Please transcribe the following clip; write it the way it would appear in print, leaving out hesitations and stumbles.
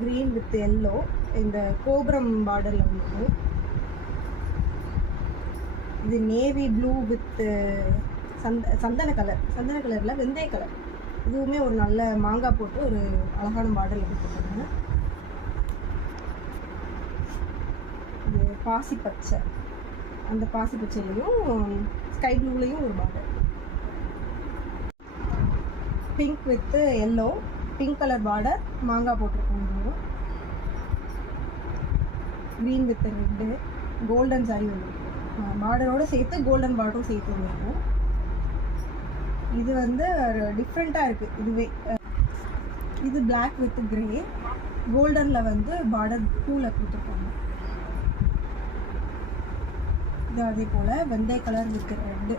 Green with yellow இந்த கோபுரம் பார்டரில் வந்துடும். இது நேவி ப்ளூ வித் சந்தன கலரில் வெந்தய கலர். இதுவுமே ஒரு நல்ல மாங்காய் போட்டு ஒரு அழகான பார்டரில் கொடுத்துருக்காங்க. இது பாசி பச்சை, அந்த பாசி பச்சையிலையும் ஸ்கை ப்ளூலையும் ஒரு border. Pink with yellow, pink colour border, மாங்காய் போட்டிருக்கோம். Green with red, golden sorry வந்துருக்கும். பார்டரோடு சேர்த்து கோல்டன் பார்டரும் சேர்த்து வந்துருக்கும். இது வந்து டிஃப்ரெண்ட்டாக இருக்குது. இதுவே இது பிளாக் வித் கிரே, கோல்டனில் வந்து பார்டர் பூவில் கொடுத்துருக்காங்க. இது அதே போல் வெந்தய கலர் வித் ரெட்டு.